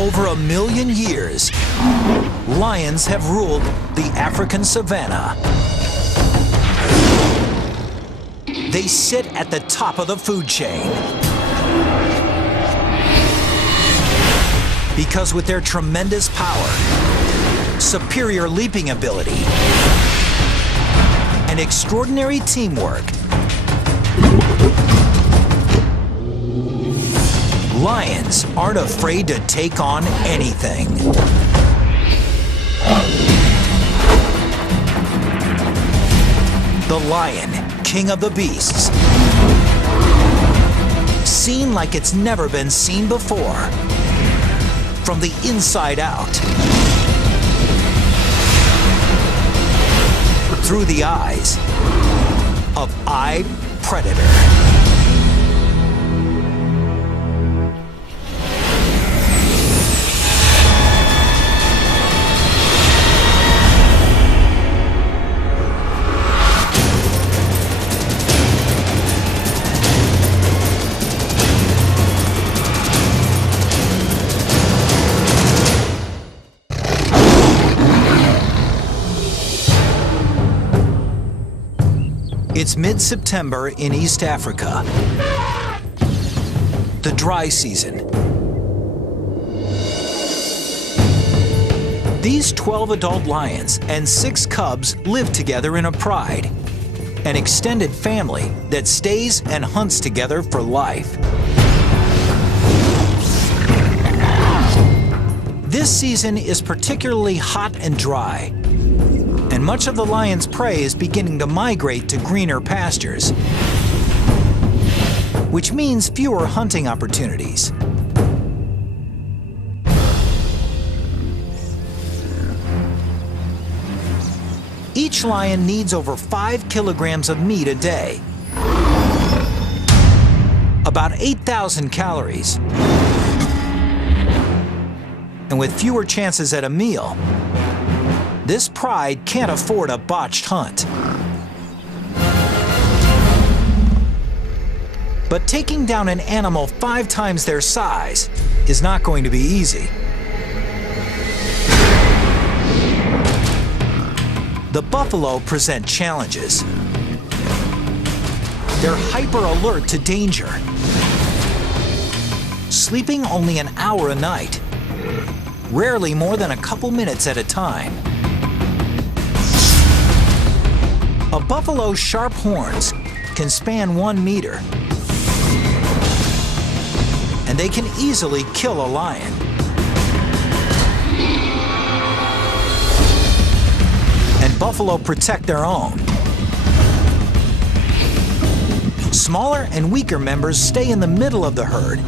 over 1 million years, lions have ruled the African savanna. They sit at the top of the food chain. Because with their tremendous power, superior leaping ability, and extraordinary teamwork, lions aren't afraid to take on anything. The lion, king of the beasts, seen like it's never been seen before, from the inside out, through the eyes of eyed predator. It's mid-September in East Africa, the dry season. These 12 adult lions and 6 cubs live together in a pride, an extended family that stays and hunts together for life. This season is particularly hot and dry, and much of the lion's prey is beginning to migrate to greener pastures, which means fewer hunting opportunities. Each lion needs over 5 kilograms of meat a day, about 8,000 calories, and with fewer chances at a meal, this pride can't afford a botched hunt. But taking down an animal 5 times their size is not going to be easy. The buffalo present challenges. They're hyper alert to danger, sleeping only an hour a night, rarely more than a couple minutes at a time. A buffalo's sharp horns can span 1 meter, and they can easily kill a lion. And buffalo protect their own. Smaller and weaker members stay in the middle of the herd,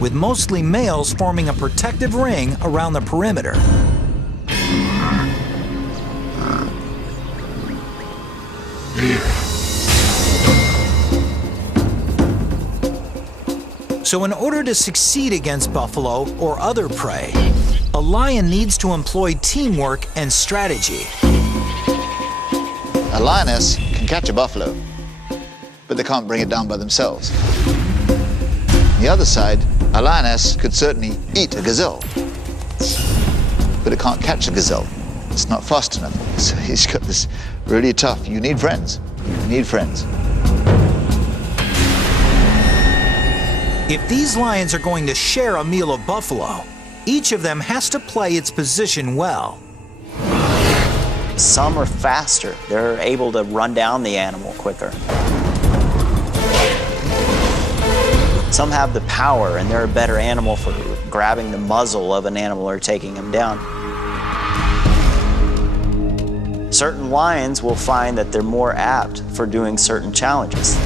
with mostly males forming a protective ring around the perimeter. So in order to succeed against buffalo or other prey, a lion needs to employ teamwork and strategy. A lioness can catch a buffalo, but they can't bring it down by themselves. On the other side, a lioness could certainly eat a gazelle, but it can't catch a gazelle. It's not fast enough. So he's got this really tough. You need friends. You need friends. If these lions are going to share a meal of buffalo, each of them has to play its position well. Some are faster. They're able to run down the animal quicker. Some have the power, and they're a better animal for grabbing the muzzle of an animal or taking him down. Certain lions will find that they're more apt for doing certain challenges.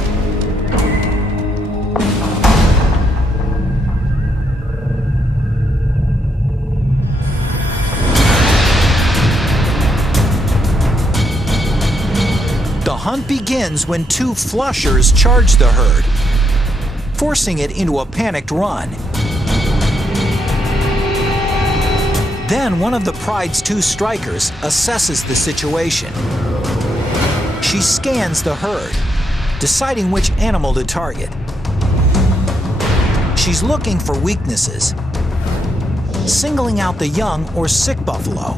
The hunt begins when 2 flushers charge the herd, forcing it into a panicked run. Then one of the pride's 2 strikers assesses the situation. She scans the herd, deciding which animal to target. She's looking for weaknesses. singling out the young or sick buffalo,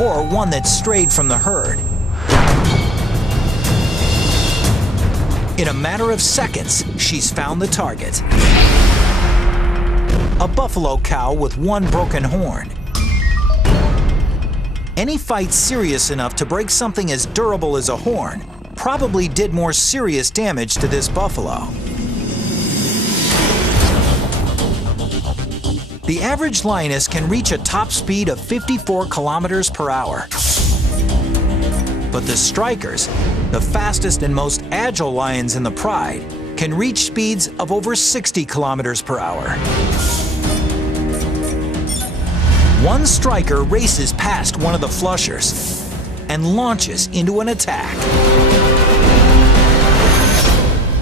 or one that strayed from the herd. In a matter of seconds, she's found the target. A buffalo cow with one broken horn. Any fight serious enough to break something as durable as a horn probably did more serious damage to this buffalo. The average lioness can reach a top speed of 54 kilometers per hour. But the strikers, the fastest and most agile lions in the pride, can reach speeds of over 60 kilometers per hour. One striker races past one of the flushers and launches into an attack.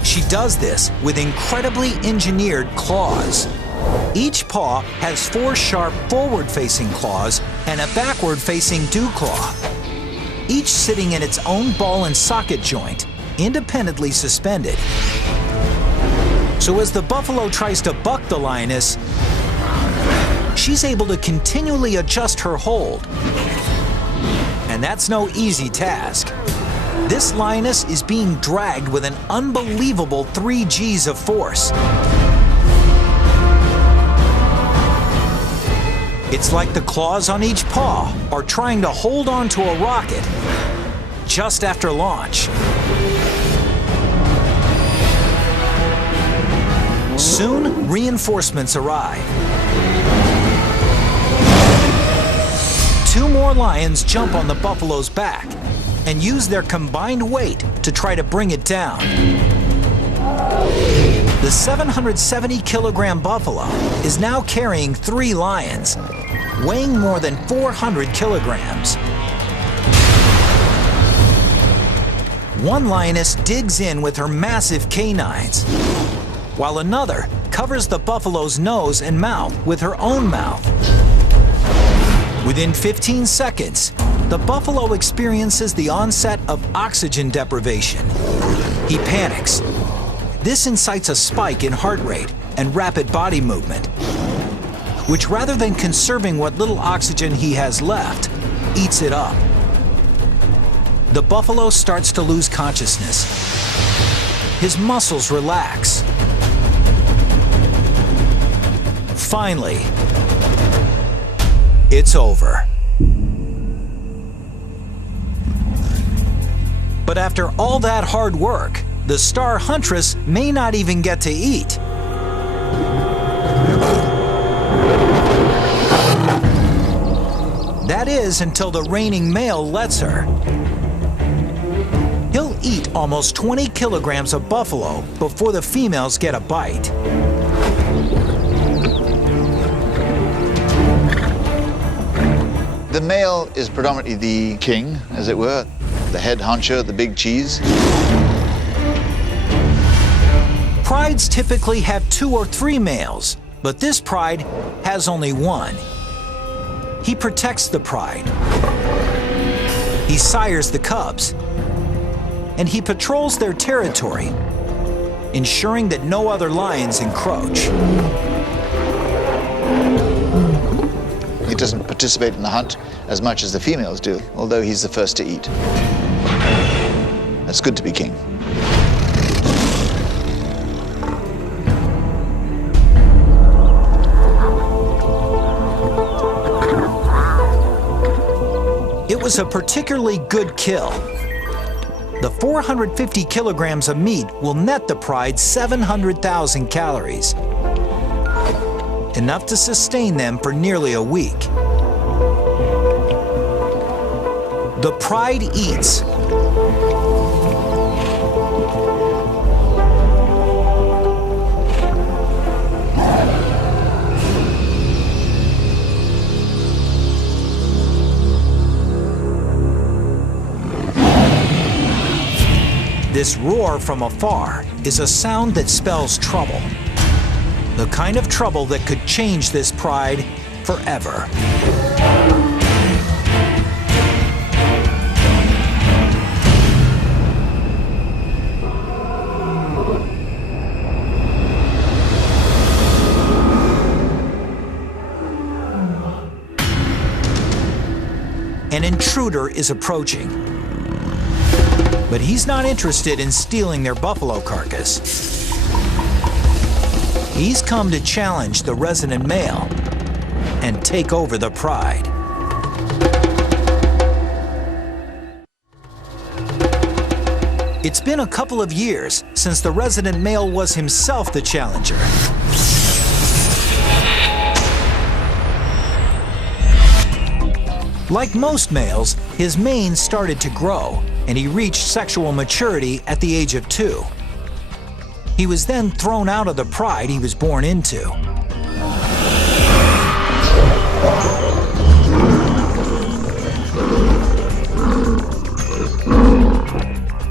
She does this with incredibly engineered claws. Each paw has 4 sharp forward-facing claws and a backward-facing dew claw, each sitting in its own ball and socket joint, independently suspended. So as the buffalo tries to buck the lioness, she's able to continually adjust her hold. And that's no easy task. This lioness is being dragged with an unbelievable 3 Gs of force. It's like the claws on each paw are trying to hold on to a rocket just after launch. Soon, reinforcements arrive. 2 more lions jump on the buffalo's back and use their combined weight to try to bring it down. The 770-kilogram buffalo is now carrying 3 lions, weighing more than 400 kilograms. One lioness digs in with her massive canines, while another covers the buffalo's nose and mouth with her own mouth. Within 15 seconds, the buffalo experiences the onset of oxygen deprivation. He panics. This incites a spike in heart rate and rapid body movement, which rather than conserving what little oxygen he has left, eats it up. The buffalo starts to lose consciousness. His muscles relax. Finally, it's over. But after all that hard work, the star huntress may not even get to eat. That is until the reigning male lets her. He'll eat almost 20 kilograms of buffalo before the females get a bite. The male is predominantly the king, as it were, the head honcho, the big cheese. Prides typically have 2 or 3 males, but this pride has only 1. He protects the pride. He sires the cubs. And he patrols their territory, ensuring that no other lions encroach. He doesn't participate in the hunt as much as the females do, although he's the first to eat. It's good to be king. It was a particularly good kill. The 450 kilograms of meat will net the pride 700,000 calories, enough to sustain them for nearly a week. The pride eats. This roar from afar is a sound that spells trouble. The kind of trouble that could change this pride forever. An intruder is approaching. But he's not interested in stealing their buffalo carcass. He's come to challenge the resident male and take over the pride. It's been a couple of years since the resident male was himself the challenger. Like most males, his mane started to grow, and he reached sexual maturity at the age of 2. He was then thrown out of the pride he was born into.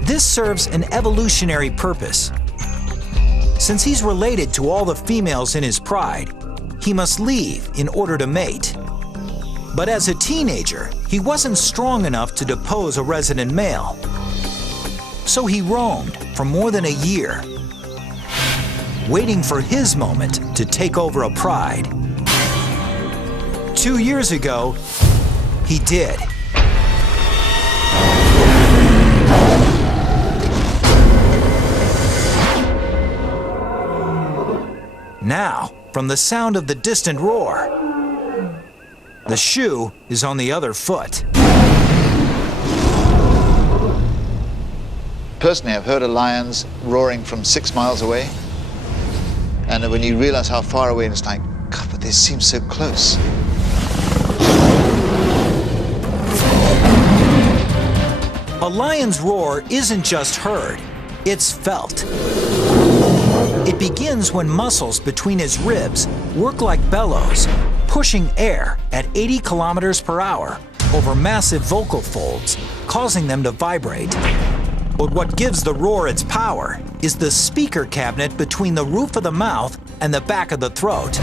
This serves an evolutionary purpose. Since he's related to all the females in his pride, he must leave in order to mate. But as a teenager, he wasn't strong enough to depose a resident male. So he roamed for more than a year, waiting for his moment to take over a pride. 2 years ago, he did. Now, from the sound of the distant roar, the shoe is on the other foot. Personally, I've heard of lions roaring from 6 miles away. And when you realize how far away, it's like, God, but they seem so close. A lion's roar isn't just heard, it's felt. It begins when muscles between his ribs work like bellows, pushing air at 80 kilometers per hour over massive vocal folds, causing them to vibrate. But what gives the roar its power is the speaker cabinet between the roof of the mouth and the back of the throat.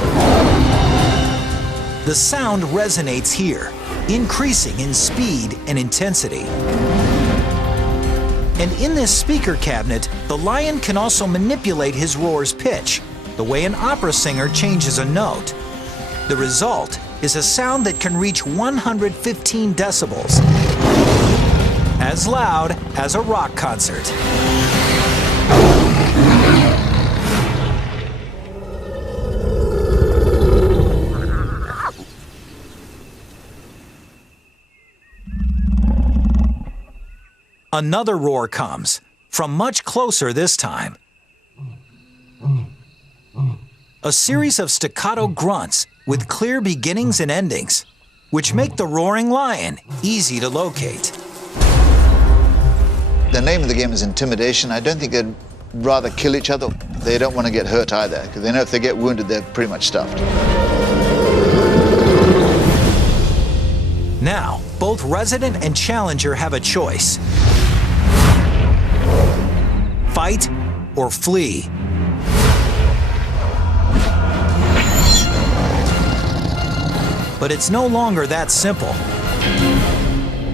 The sound resonates here, increasing in speed and intensity. And in this speaker cabinet, the lion can also manipulate his roar's pitch, the way an opera singer changes a note. The result is a sound that can reach 115 decibels, as loud as a rock concert. Another roar comes, from much closer this time. A series of staccato grunts with clear beginnings and endings, which make the roaring lion easy to locate. The name of the game is intimidation. I don't think they'd rather kill each other. They don't want to get hurt either, because they know if they get wounded, they're pretty much stuffed. Now, both resident and challenger have a choice. Fight or flee. But it's no longer that simple.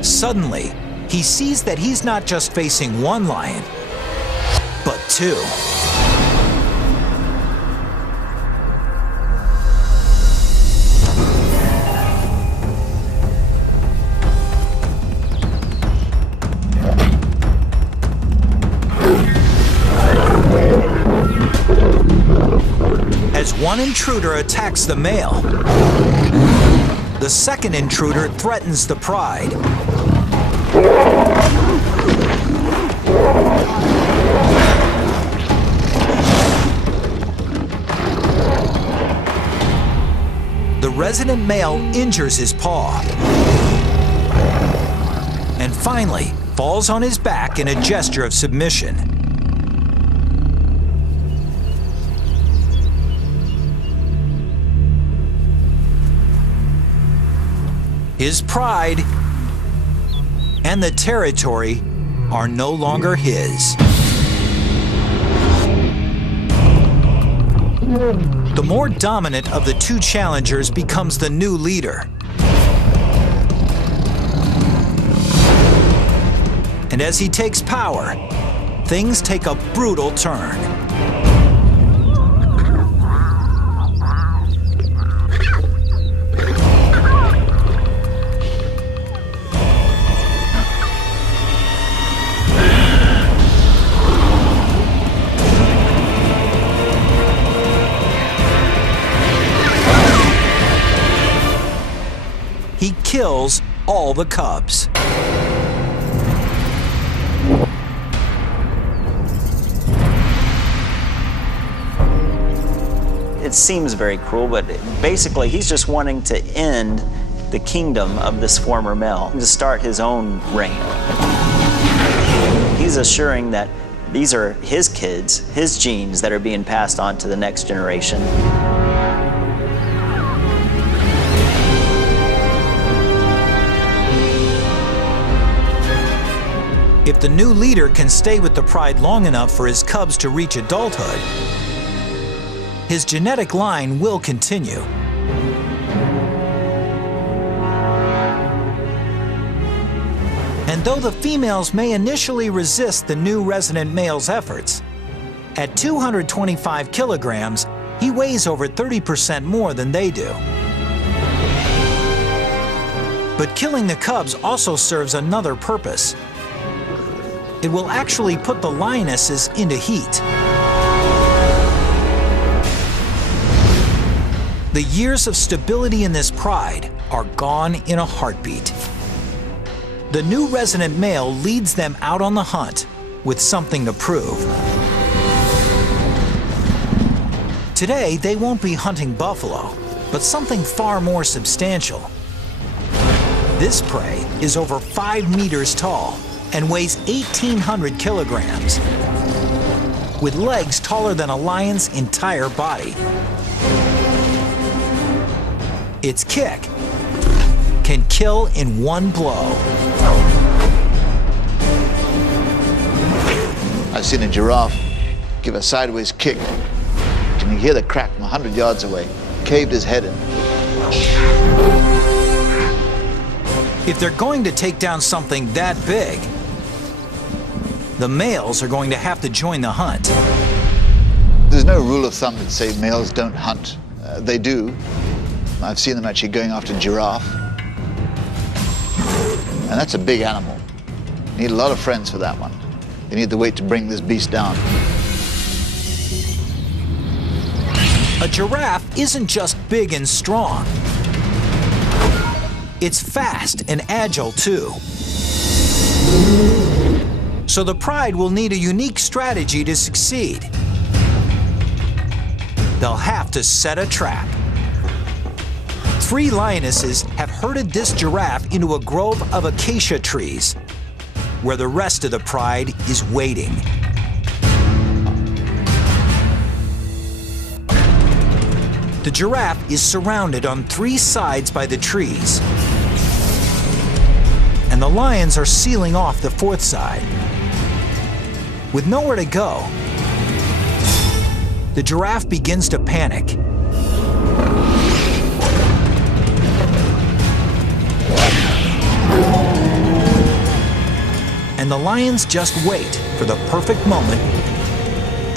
Suddenly, he sees that he's not just facing one lion, but 2. As one intruder attacks the male, the second intruder threatens the pride. The resident male injures his paw and finally falls on his back in a gesture of submission. His pride and the territory are no longer his. The more dominant of the 2 challengers becomes the new leader. And as he takes power, things take a brutal turn. he kills all the cubs. It seems very cruel, but basically he's just wanting to end the kingdom of this former male, to start his own reign. He's assuring that these are his kids, his genes that are being passed on to the next generation. If the new leader can stay with the pride long enough for his cubs to reach adulthood, his genetic line will continue. And though the females may initially resist the new resident male's efforts, at 225 kilograms, he weighs over 30% more than they do. But killing the cubs also serves another purpose. It will actually put the lionesses into heat. The years of stability in this pride are gone in a heartbeat. The new resident male leads them out on the hunt with something to prove. Today, they won't be hunting buffalo, but something far more substantial. This prey is over 5 meters tall and weighs 1,800 kilograms, with legs taller than a lion's entire body. Its kick can kill in one blow. I've seen a giraffe give a sideways kick. And you hear the crack from 100 yards away. Caved his head in. If they're going to take down something that big, the males are going to have to join the hunt. There's no rule of thumb that say males don't hunt. They do. I've seen them actually going after giraffe. And that's a big animal. You need a lot of friends for that one. You need the weight to bring this beast down. A giraffe isn't just big and strong. It's fast and agile too. So the pride will need a unique strategy to succeed. They'll have to set a trap. 3 lionesses have herded this giraffe into a grove of acacia trees, where the rest of the pride is waiting. The giraffe is surrounded on 3 sides by the trees, and the lions are sealing off the 4th side. With nowhere to go, the giraffe begins to panic. And the lions just wait for the perfect moment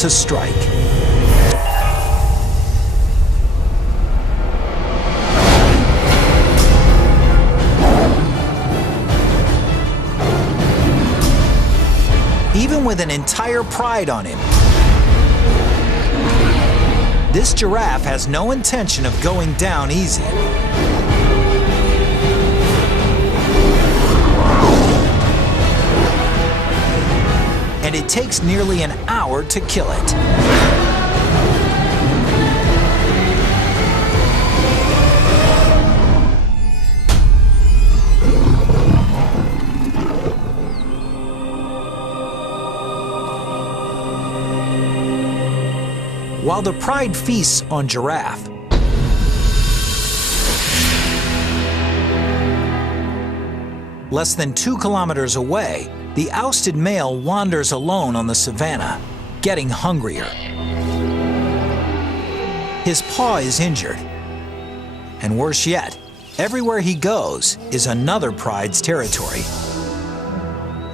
to strike. Even with an entire pride on him, this giraffe has no intention of going down easy. And it takes nearly an hour to kill it. While the pride feasts on giraffe, less than 2 kilometers away, the ousted male wanders alone on the savannah, getting hungrier. His paw is injured. And worse yet, everywhere he goes is another pride's territory.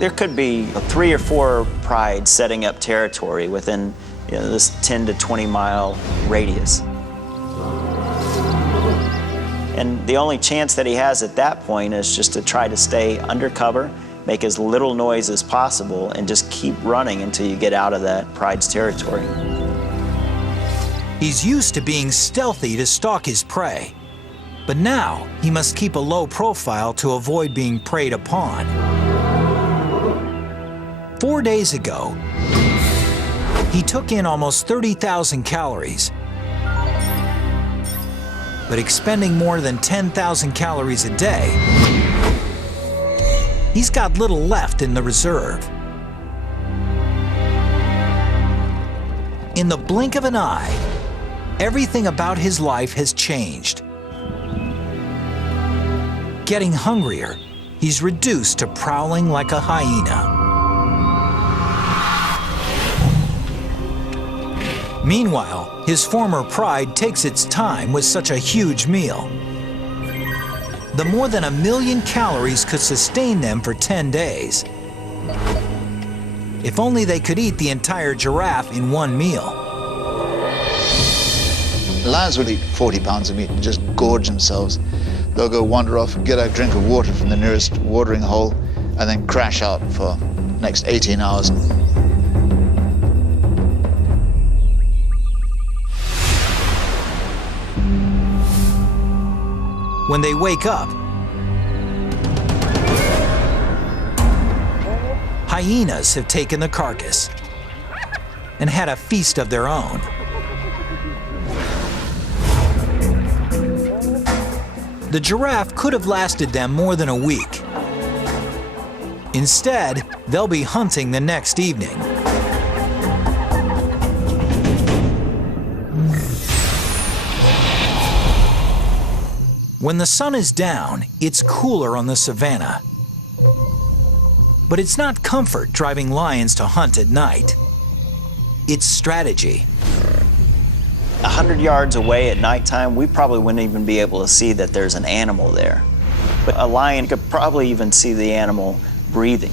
There could be 3 or 4 prides setting up territory within this 10 to 20 mile radius. And the only chance that he has at that point is just to try to stay undercover, make as little noise as possible, and just keep running until you get out of that pride's territory. He's used to being stealthy to stalk his prey. But now he must keep a low profile to avoid being preyed upon. 4 days ago, he took in almost 30,000 calories. But expending more than 10,000 calories a day, he's got little left in the reserve. In the blink of an eye, everything about his life has changed. Getting hungrier, he's reduced to prowling like a hyena. Meanwhile, his former pride takes its time with such a huge meal. The more than 1 million calories could sustain them for 10 days. If only they could eat the entire giraffe in one meal. Lions will eat 40 pounds of meat and just gorge themselves. They'll go wander off and get a drink of water from the nearest watering hole and then crash out for the next 18 hours. When they wake up, hyenas have taken the carcass and had a feast of their own. The giraffe could have lasted them more than a week. Instead, they'll be hunting the next evening. When the sun is down, it's cooler on the savannah. But it's not comfort driving lions to hunt at night. It's strategy. 100 yards away at nighttime, we probably wouldn't even be able to see that there's an animal there. But a lion could probably even see the animal breathing.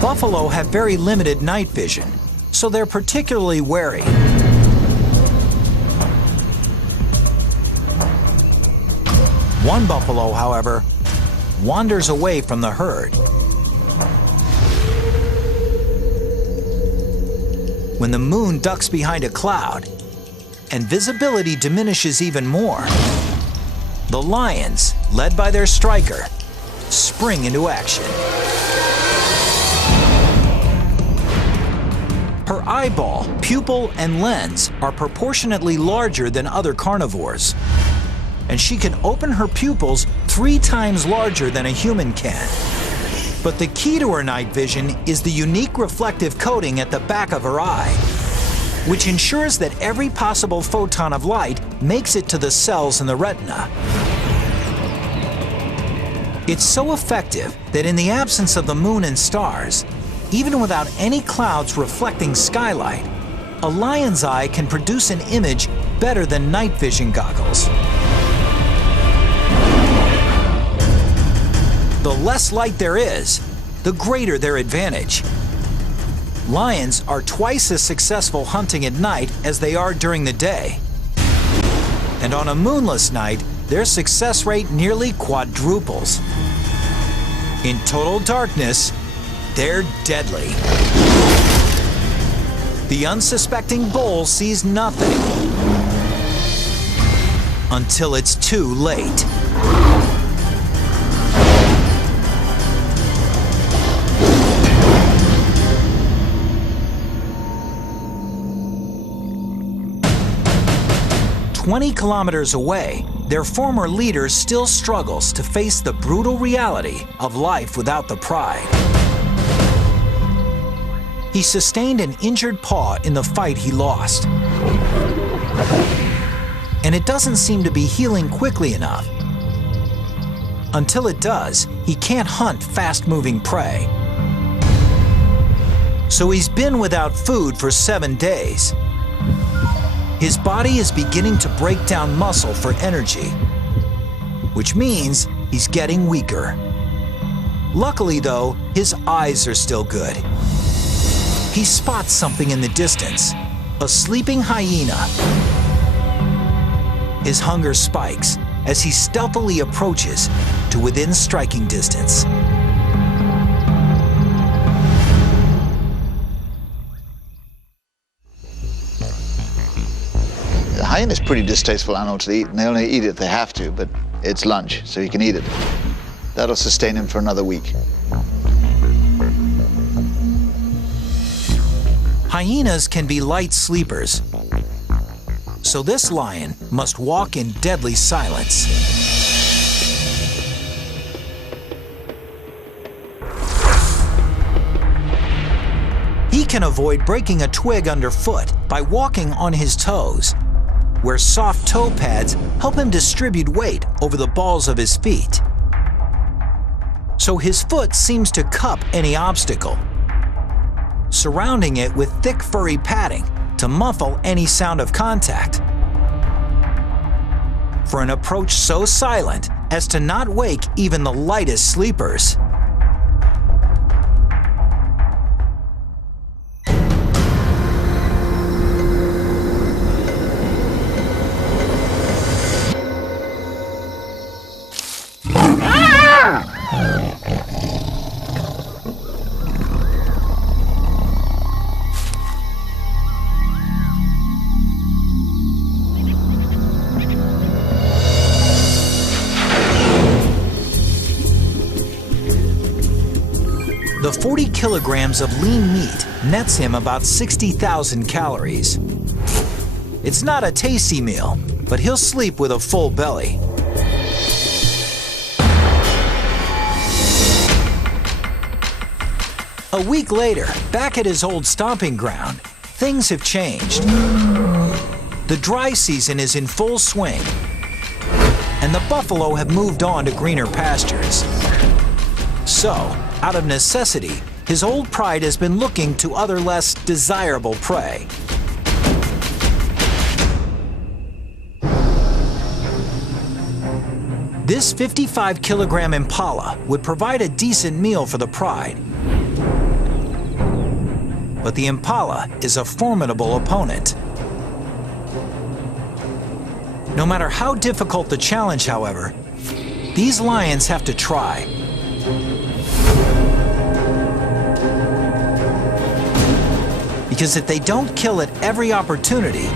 Buffalo have very limited night vision, so they're particularly wary. One buffalo, however, wanders away from the herd. When the moon ducks behind a cloud and visibility diminishes even more, the lions, led by their striker, spring into action. Her eyeball, pupil, and lens are proportionately larger than other carnivores, and she can open her pupils 3 times larger than a human can. But the key to her night vision is the unique reflective coating at the back of her eye, which ensures that every possible photon of light makes it to the cells in the retina. It's so effective that in the absence of the moon and stars, even without any clouds reflecting skylight, a lion's eye can produce an image better than night vision goggles. The less light there is, the greater their advantage. Lions are twice as successful hunting at night as they are during the day. And on a moonless night, their success rate nearly quadruples. In total darkness, they're deadly. The unsuspecting bull sees nothing until it's too late. "20 kilometers away, their former leader still struggles to face the brutal reality of life without the pride. He sustained an injured paw in the fight he lost. And it doesn't seem to be healing quickly enough. Until it does, he can't hunt fast-moving prey. So he's been without food for 7 days. His body is beginning to break down muscle for energy, which means he's getting weaker. Luckily, though, his eyes are still good. He spots something in the distance, a sleeping hyena. His hunger spikes as he stealthily approaches to within striking distance. The hyena is a pretty distasteful animal to eat, and they only eat it if they have to, but it's lunch, so he can eat it. That'll sustain him for another week. Hyenas can be light sleepers, so this lion must walk in deadly silence. He can avoid breaking a twig underfoot by walking on his toes, where soft toe pads help him distribute weight over the balls of his feet. So his foot seems to cup any obstacle, surrounding it with thick furry padding to muffle any sound of contact. For an approach so silent as to not wake even the lightest sleepers. The 40 kilograms of lean meat nets him about 60,000 calories. It's not a tasty meal, but he'll sleep with a full belly. A week later, back at his old stomping ground, things have changed. The dry season is in full swing, and the buffalo have moved on to greener pastures. So, out of necessity, his old pride has been looking to other less desirable prey. This 55-kilogram impala would provide a decent meal for the pride. But the impala is a formidable opponent. No matter how difficult the challenge, however, these lions have to try. Because if they don't kill at every opportunity,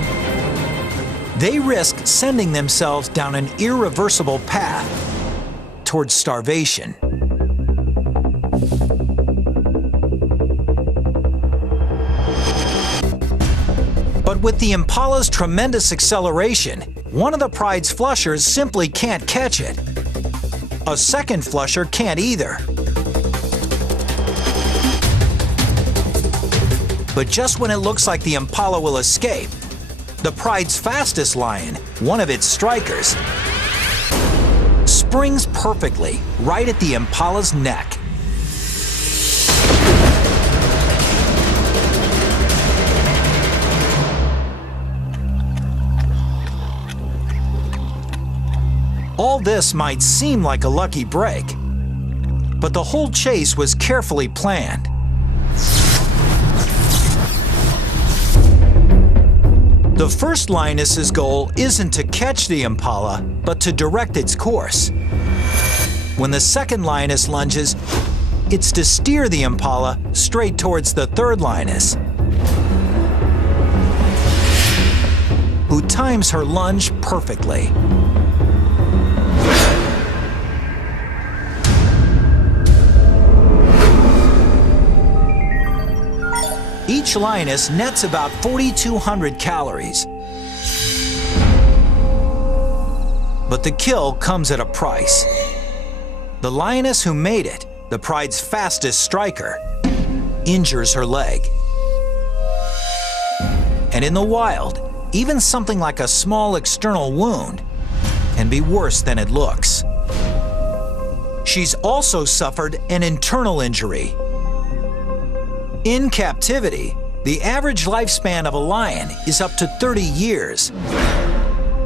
they risk sending themselves down an irreversible path towards starvation. But with the impala's tremendous acceleration, one of the pride's flushers simply can't catch it. A second flusher can't either. But just when it looks like the impala will escape, the pride's fastest lion, one of its strikers, springs perfectly right at the impala's neck. All this might seem like a lucky break, but the whole chase was carefully planned. The first lioness's goal isn't to catch the impala, but to direct its course. When the second lioness lunges, it's to steer the impala straight towards the third lioness, who times her lunge perfectly. Each lioness nets about 4,200 calories. But the kill comes at a price. The lioness who made it, the pride's fastest striker, injures her leg. And in the wild, even something like a small external wound can be worse than it looks. She's also suffered an internal injury. In captivity, the average lifespan of a lion is up to 30 years.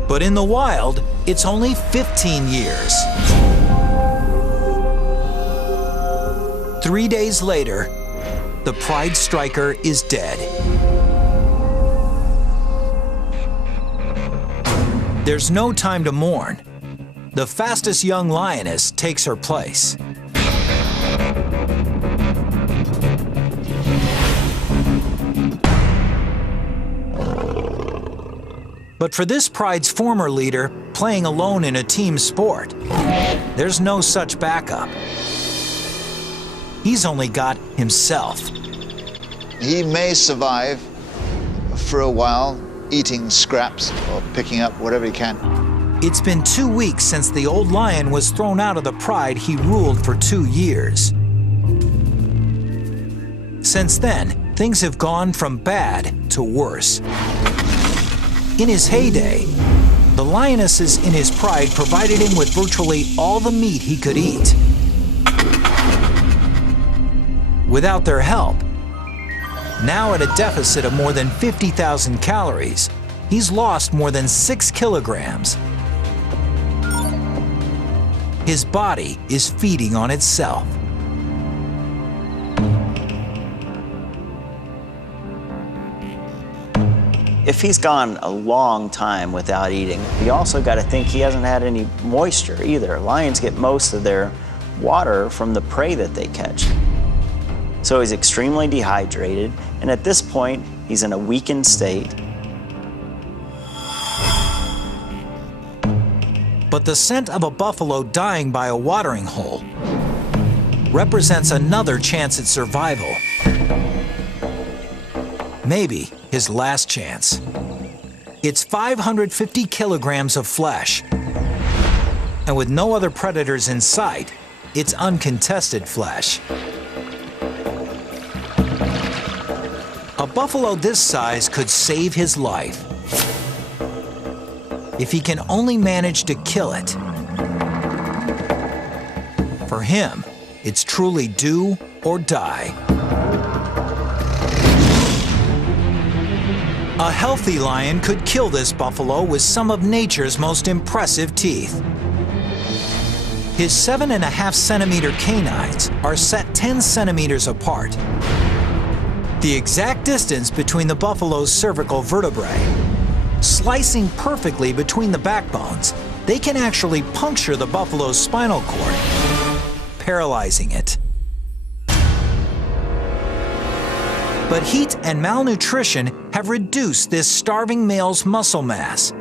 But in the wild, it's only 15 years. 3 days later, the pride striker is dead. There's no time to mourn. The fastest young lioness takes her place. But for this pride's former leader, playing alone in a team sport, there's no such backup. He's only got himself. He may survive for a while, eating scraps or picking up whatever he can. It's been 2 weeks since the old lion was thrown out of the pride he ruled for 2 years. Since then, things have gone from bad to worse. In his heyday, the lionesses in his pride provided him with virtually all the meat he could eat. Without their help, now at a deficit of more than 50,000 calories, he's lost more than 6 kilograms. His body is feeding on itself. If he's gone a long time without eating, you also got to think he hasn't had any moisture either. Lions get most of their water from the prey that they catch. So he's extremely dehydrated, and at this point, he's in a weakened state. But the scent of a buffalo dying by a watering hole represents another chance at survival. Maybe his last chance. It's 550 kilograms of flesh. And with no other predators in sight, it's uncontested flesh. A buffalo this size could save his life if he can only manage to kill it. For him, it's truly do or die. A healthy lion could kill this buffalo with some of nature's most impressive teeth. His 7.5 centimeter canines are set 10 centimeters apart, the exact distance between the buffalo's cervical vertebrae. Slicing perfectly between the backbones, they can actually puncture the buffalo's spinal cord, paralyzing it. But heat and malnutrition have reduced this starving male's muscle mass.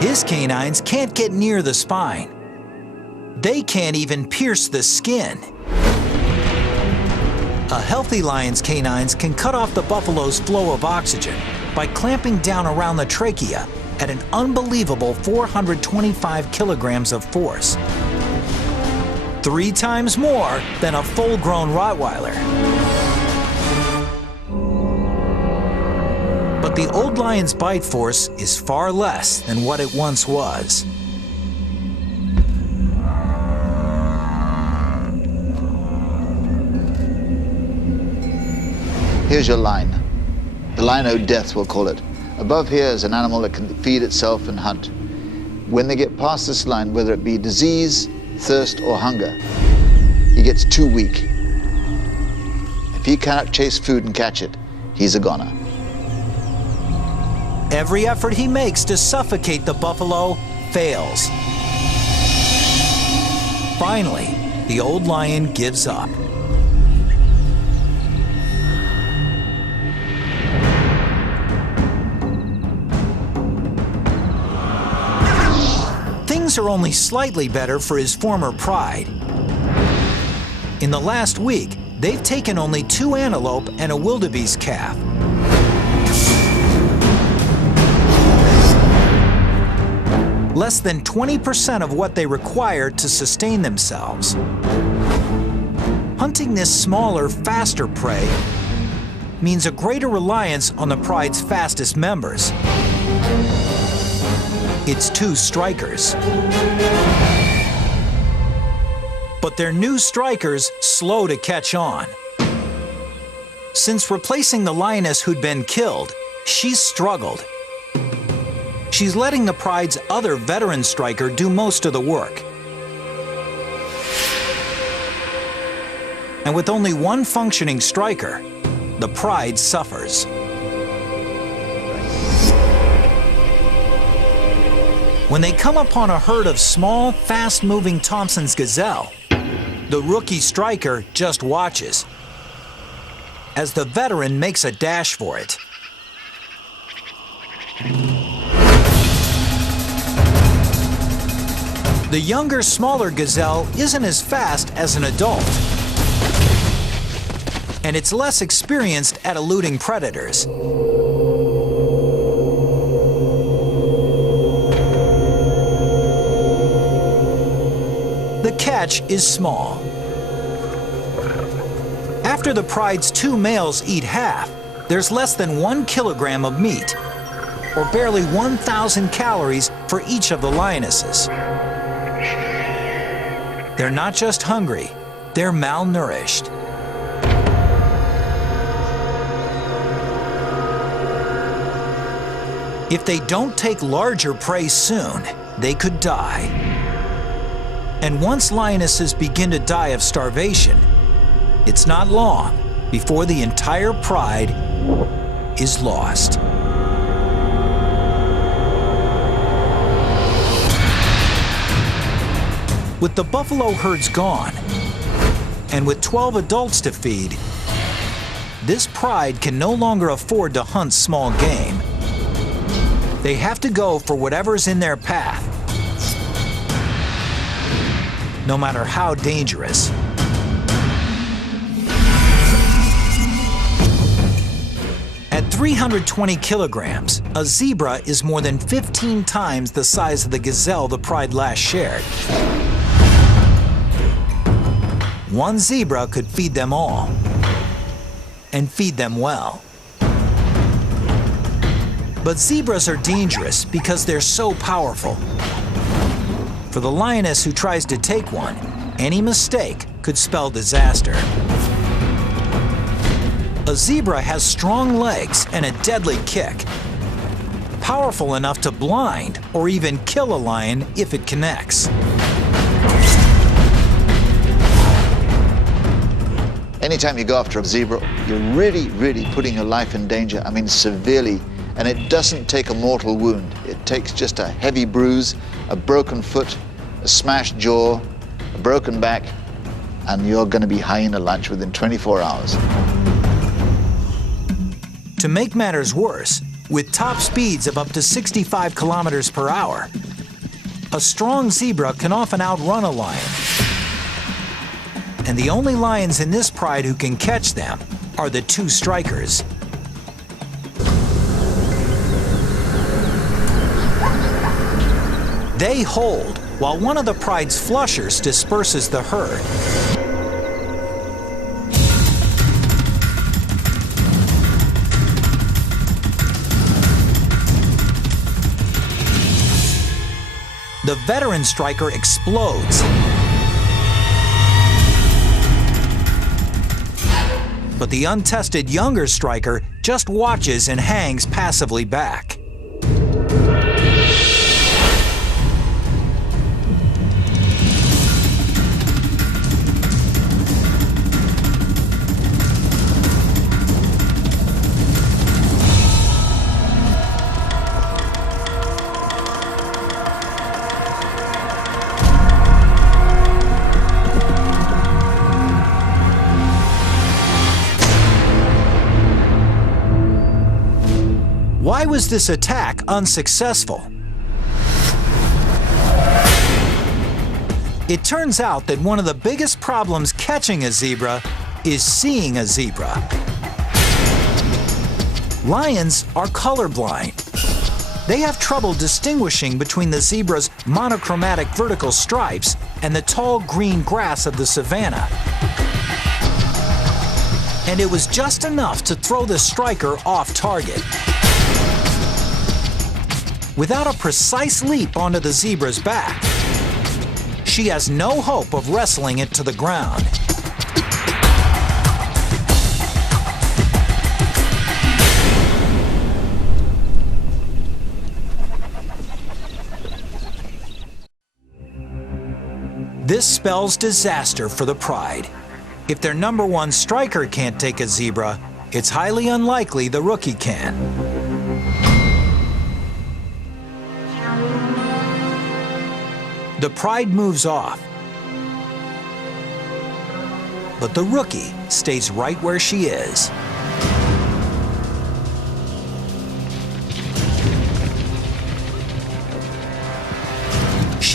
His canines can't get near the spine. They can't even pierce the skin. A healthy lion's canines can cut off the buffalo's flow of oxygen by clamping down around the trachea at an unbelievable 425 kilograms of force. 3 times more than a full-grown Rottweiler. But the old lion's bite force is far less than what it once was. Here's your line. The line of death, we'll call it. Above here is an animal that can feed itself and hunt. When they get past this line, whether it be disease, thirst, or hunger, he gets too weak. If he cannot chase food and catch it, he's a goner. Every effort he makes to suffocate the buffalo fails. Finally, the old lion gives up. Things are only slightly better for his former pride. In the last week, they've taken only 2 antelope and a wildebeest calf. Less than 20% of what they require to sustain themselves. Hunting this smaller, faster prey means a greater reliance on the pride's fastest members. It's 2 strikers. But they're new strikers slow to catch on. Since replacing the lioness who'd been killed, she's struggled. She's letting the pride's other veteran striker do most of the work. And with only one functioning striker, the pride suffers. When they come upon a herd of small, fast-moving Thompson's gazelle, the rookie striker just watches as the veteran makes a dash for it. The younger, smaller gazelle isn't as fast as an adult, and it's less experienced at eluding predators. The catch is small. After the pride's 2 males eat half, there's less than 1 kilogram of meat, or barely 1,000 calories for each of the lionesses. They're not just hungry, they're malnourished. If they don't take larger prey soon, they could die. And once lionesses begin to die of starvation, it's not long before the entire pride is lost. With the buffalo herds gone, and with 12 adults to feed, this pride can no longer afford to hunt small game. They have to go for whatever's in their path, no matter how dangerous. At 320 kilograms, a zebra is more than 15 times the size of the gazelle the pride last shared. One zebra could feed them all, and feed them well. But zebras are dangerous because they're so powerful. For the lioness who tries to take one, any mistake could spell disaster. A zebra has strong legs and a deadly kick, powerful enough to blind or even kill a lion if it connects. Anytime you go after a zebra, you're really putting your life in danger. I mean, severely. And it doesn't take a mortal wound. It takes just a heavy bruise, a broken foot, a smashed jaw, a broken back, and you're going to be hyena lunch within 24 hours. To make matters worse, with top speeds of up to 65 kilometers per hour, a strong zebra can often outrun a lion. And the only lions in this pride who can catch them are the 2 strikers. They hold while one of the pride's flushers disperses the herd. The veteran striker explodes. But the untested younger striker just watches and hangs passively back. Why was this attack unsuccessful? It turns out that one of the biggest problems catching a zebra is seeing a zebra. Lions are colorblind. They have trouble distinguishing between the zebra's monochromatic vertical stripes and the tall green grass of the savanna. And it was just enough to throw the striker off target. Without a precise leap onto the zebra's back, she has no hope of wrestling it to the ground. This spells disaster for the pride. If their #1 striker can't take a zebra, it's highly unlikely the rookie can. The pride moves off, but the rookie stays right where she is.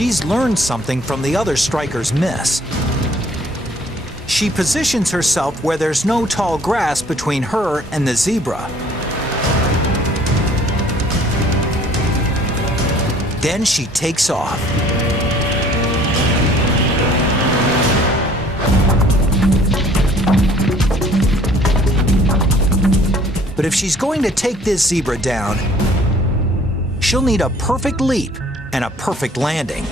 she's learned something from the other strikers' miss. She positions herself where there's no tall grass between her and the zebra. Then she takes off. But if she's going to take this zebra down, she'll need a perfect leap and a perfect landing.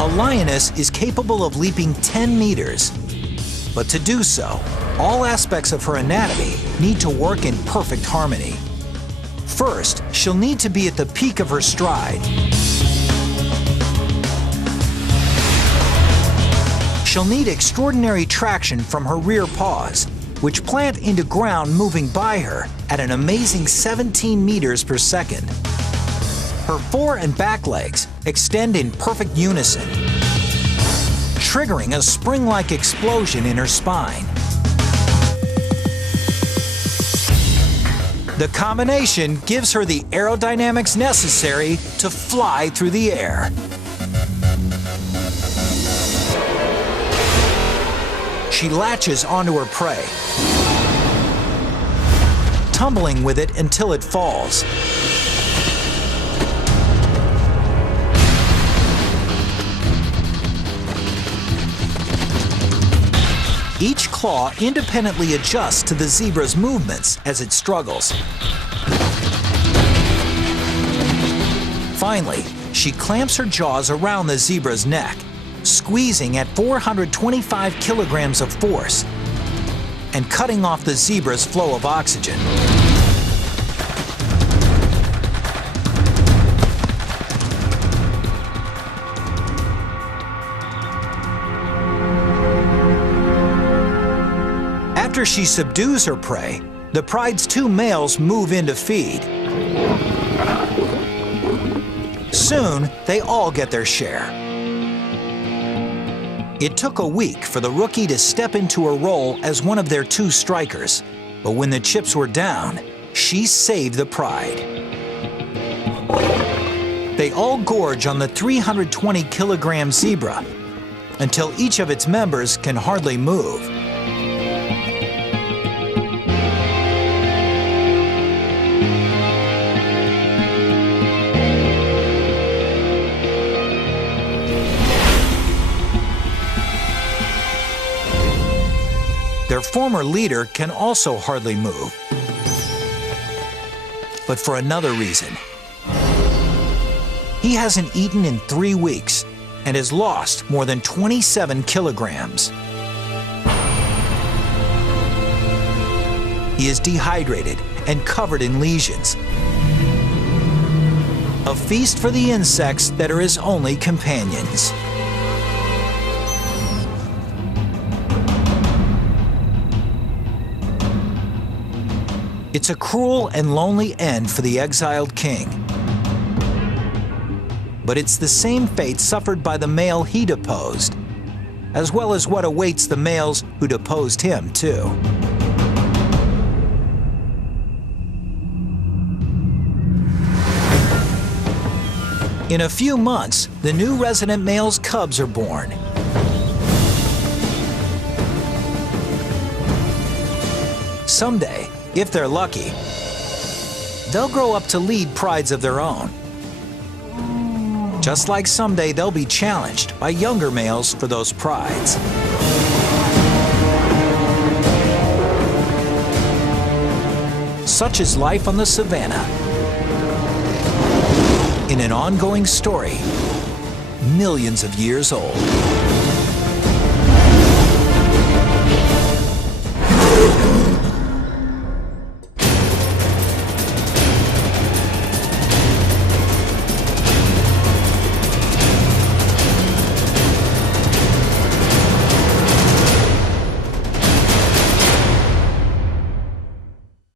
A lioness is capable of leaping 10 meters, but to do so, all aspects of her anatomy need to work in perfect harmony. First, she'll need to be at the peak of her stride. She'll need extraordinary traction from her rear paws, which plant into ground moving by her at an amazing 17 meters per second. Her fore and back legs extend in perfect unison, triggering a spring-like explosion in her spine. The combination gives her the aerodynamics necessary to fly through the air. She latches onto her prey, tumbling with it until it falls. Each claw independently adjusts to the zebra's movements as it struggles. Finally, she clamps her jaws around the zebra's neck, squeezing at 425 kilograms of force and cutting off the zebra's flow of oxygen. After she subdues her prey, the pride's two males move in to feed. Soon, they all get their share. It took a week for the rookie to step into her role as one of their two strikers, but when the chips were down, she saved the pride. They all gorge on the 320-kilogram zebra until each of its members can hardly move. Their former leader can also hardly move, but for another reason. He hasn't eaten in 3 weeks and has lost more than 27 kilograms. He is dehydrated and covered in lesions. A feast for the insects that are his only companions. It's a cruel and lonely end for the exiled king. But it's the same fate suffered by the male he deposed, as well as what awaits the males who deposed him, too. In a few months, the new resident male's cubs are born. Someday, if they're lucky, they'll grow up to lead prides of their own. Just like someday they'll be challenged by younger males for those prides. Such is life on the savannah, in an ongoing story millions of years old.